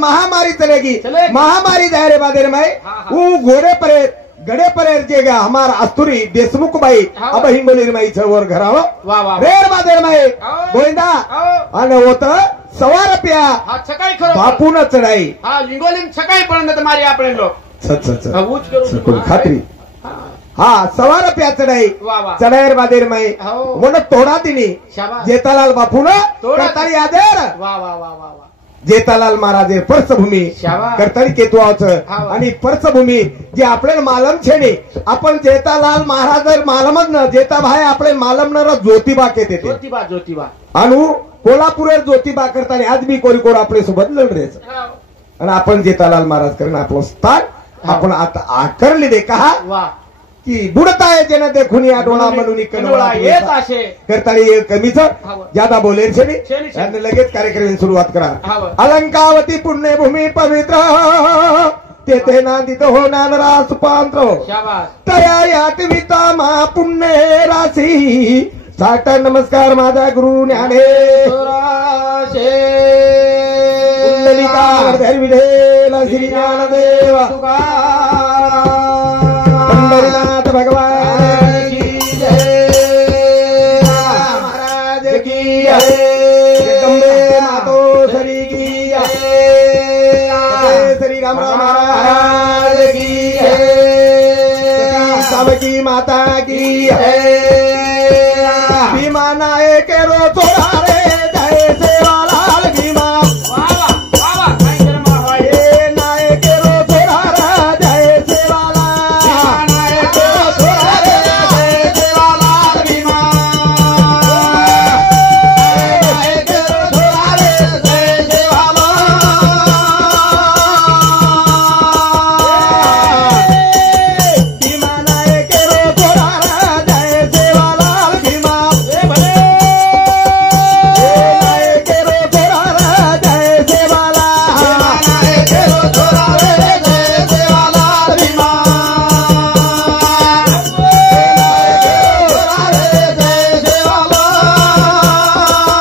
महामारी चलेगी महामारी दायरे बादेर में वो घोड़े पर गड़े पर जेगा हमारा अस्तुरी देशमुख बाई अब हिंगोली माई चळवर घराव रेर बादेर में गोविंदा आणि होत सवार प्या सकाळी खरं बापू न चढाई लिंगोली सकाळी पर्यंत मारी आपण लोक खात्री हा सवार प्या चढाई चढायर बादेर में मन तोडा तिनी जेतालाल बापू न करताली आदेर जेतालाल महाराज पर्सभूमी करताली केतुआच आणि पर्सभूमी जे आपल्याला मालम छेनी आपण जेतालाल महाराज मालमच न जेता भाई आपले मालम न ज्योतिबा केते ज्योतिबा अनु कोल्हापूर ज्योतिबा करताना आज बी कोरी कोर आपले सोबत लढरेच आणि आपण जेतालाल महाराज करण आपलं स्थान आपण आता आकरले दे कहा की बुडता है जेना देखून या डोळा म्हणून कनवळा येत असे करताली कमीच ज्यादा बोलेल छेनी आणि लगेच कार्यक्रम सुरुवात करा अलंकावती पुण्यभूमी पवित्र तेथे नांदित होणार रासपांत्र तया यात विता मा पुण्य राशी साठ नमस्कार माझा गुरु ज्ञानेश्वर कुंडलिका विढेला श्री ज्ञानदेव पंढरीनाथ भगवान की जय महाराज की जय जगदंबे मातोश्री की जय श्री राम महाराज की जय सबकी माता की जय भीमा नायक रो छोड़ा रे जय सेवालाल भीमा नायक रो छोड़ा रे जय सेवालाल नायक रो छोड़ा रे जय सेवालाल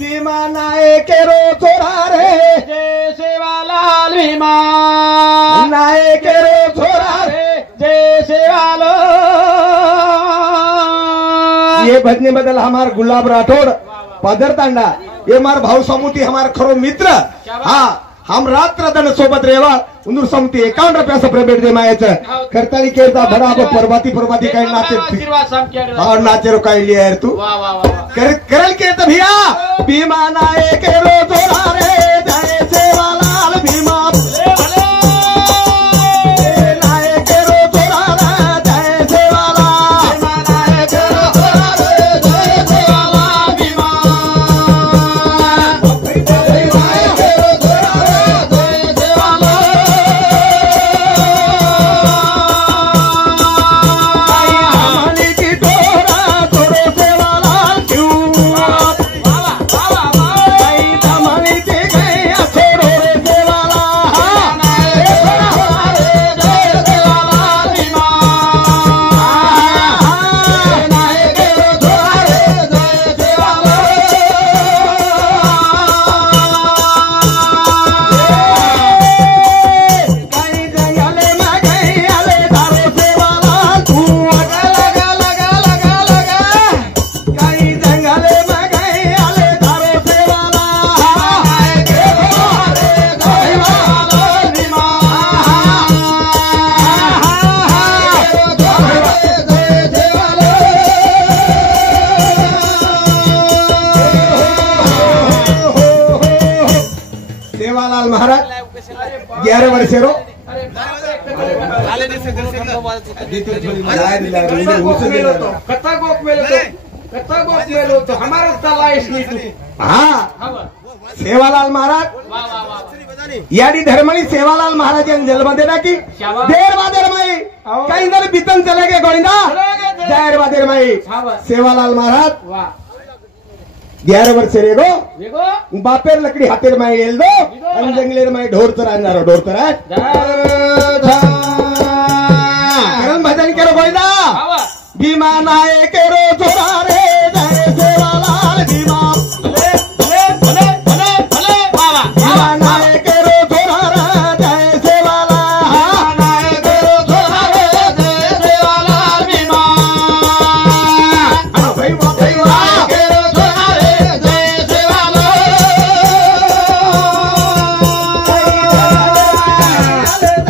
भीमा नायक रो छोड़ा रे जय सेवालाल भीमा नायक रो छोड़ा रे जय सेवालाल भीमा ये भजने बदल हमार गुलाब राठौड़ पदर तांडा ये मार भाव समुती हमार खरो मित्र हाँ हम रात्र दन सोबत रेवा उंदूर समुती 51 रुपया सप्रे भेट दे मायाचं करताली केता बराबर परबाती काही नाचे और नाचे रो काय लिया यार तू करल के त भिया भीमा नायक रो जोरा रे जय सेवालाल भीमा गए धर्मल शेरो अरे बापरे, कथा गोप मेलो तो हमारा साला इसलिए तू हा सेवालाल महाराज वाह वाह वाह यानी धर्मनी सेवालाल महाराज ने जन्म देना की शाबाश। देर बादेर माई कहीं इधर बीतन चले गए गोविंदा चले गए। देर बादेर माई शाबाश। सेवालाल महाराज वाह 11 वर्ष रेगो देखो बापेर लकड़ी हातेर माई एल दो आणि जंगलेर माई ढोर चरांजारो ढोर चरा करण भजन करो गोविंदा वाह भीमा नाये केरो जोरा रे जय सेवालाल भीमा भले वाह वाह भीमा नाये केरो जोरा रे जय सेवालाल नाये केरो जोरा रे जय सेवालाल भीमा भाई वाह केरो जोरा रे जय सेवालाल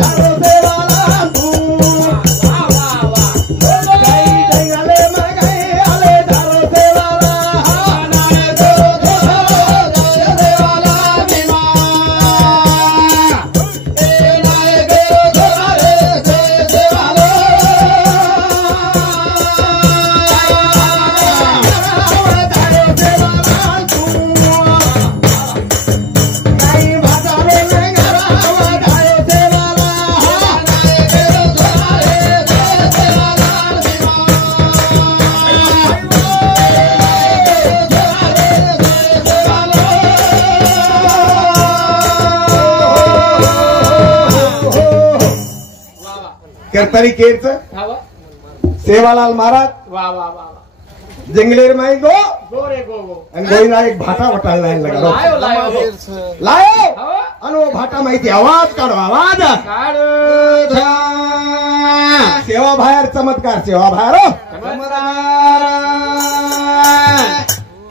धारो सेवालाल तू करतारी केरच सेवालाल महाराज वाह वाह वाह जंगलेर माई गो गो रे गो आणि गोईना एक भाटा वटायला नाही लगा लायो लायो लायो हो आणि वो भाटा माहिती आवाज काढो आवाज काढ सेवा बाहेर चमत्कार सेवा बाहेर हो.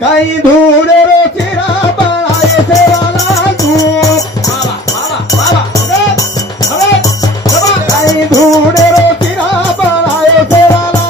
काही धूळ रो चिरा बळाय सेवालाल तू काही धूळ रो चिरा बळाय सेवालाल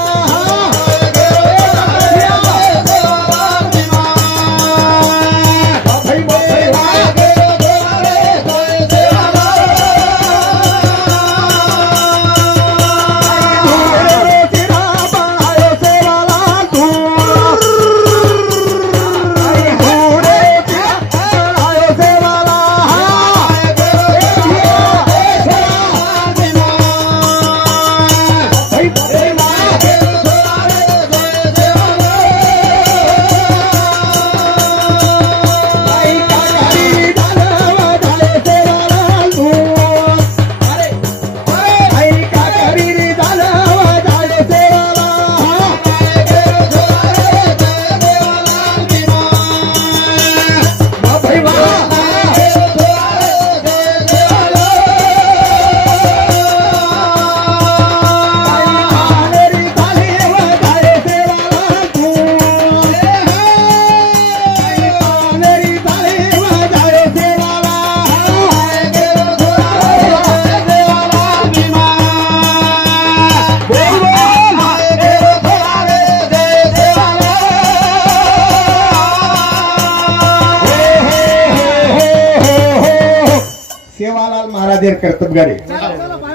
सेवालाल महाराजेर कर्तबगारी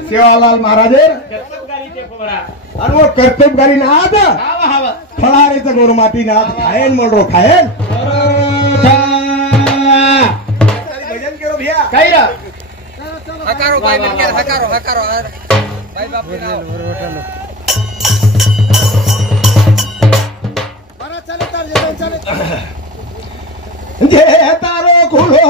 सेवालाल महाराजेर आणि वो कर्तबगारी नाद फळारीचं गोरमाटी नाद खायन म्हणलो खायन भजन करो भैया काय रे हकारो भाई बन गया हकारो भाई बाप रे जे तारो खुलो